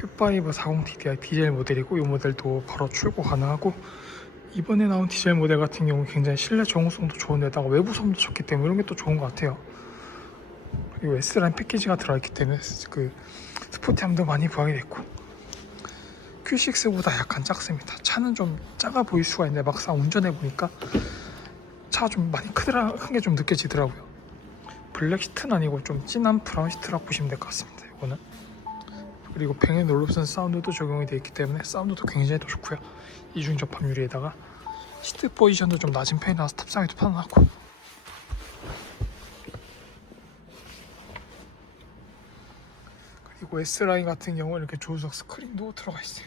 Q5 40TDI 디젤 모델이고 이 모델도 바로 출고 가능하고 이번에 나온 디젤 모델 같은 경우 굉장히 실내 정호성도 좋은데다가 외부성도 좋기 때문에 이런 게 또 좋은 것 같아요. 그리고 S라인 패키지가 들어있기 때문에 그 스포티함도 많이 부각이 됐고 Q6보다 약간 작습니다. 차는 좀 작아 보일 수가 있는데 막상 운전해 보니까 차가 좀 많이 크더라 큰 게 좀 느껴지더라고요. 블랙 시트는 아니고 좀 진한 브라운 시트라고 보시면 될 것 같습니다. 이거는 그리고 뱅앤 올롭슨 사운드도 적용이 되어 있기 때문에 사운드도 굉장히 더 좋고요. 이중 접합 유리에다가 시트 포지션도 좀 낮은 편이라서 탑승하기도 편하고 그리고 S라인 같은 경우는 이렇게 조수석 스크린도 들어가 있어요.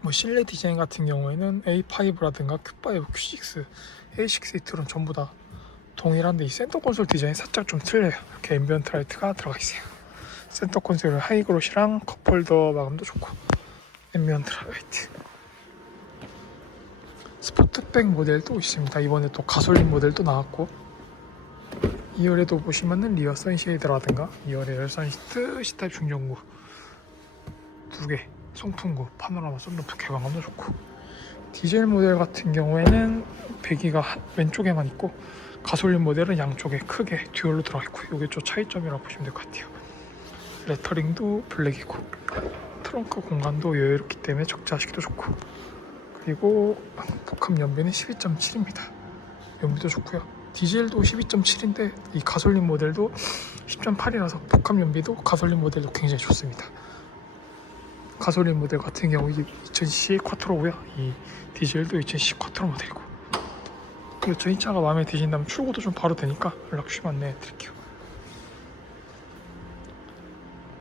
뭐 실내 디자인 같은 경우에는 A5라든가 Q5, Q6, A6-8는 전부 다 동일한데 이 센터 콘솔 디자인이 살짝 좀 틀려요. 이렇게 앰비언트 라이트가 들어가 있어요. 센터 콘솔 하이그로시랑 컵홀더 마감도 좋고. 앰비언트 라이트. 스포트백 모델도 있습니다. 이번에 또 가솔린 모델도 나왔고. 2열에도 보시면은 리어 선쉐이드라든가 2열에 열 선 시트, C타입 충전구. 두개. 송풍구, 파노라마 썬루프 개방감도 좋고. 디젤 모델 같은 경우에는 배기가 한- 왼쪽에만 있고 가솔린 모델은 양쪽에 크게 듀얼로 들어가 있고 이게 좀 차이점이라고 보시면 될 것 같아요 레터링도 블랙이고 트렁크 공간도 여유롭기 때문에 적재하시기도 좋고 그리고 복합 연비는 12.7입니다 연비도 좋고요 디젤도 12.7인데 이 가솔린 모델도 10.8이라서 복합 연비도 가솔린 모델도 굉장히 좋습니다 가솔린 모델 같은 경우 이게 2000cc 쿼트로고요. 이 디젤도 2000cc 쿼트로 모델이고. 그리고 저이 차가 마음에 드신다면 출고도 좀 바로 되니까 연락 주시면 안내해 드릴게요.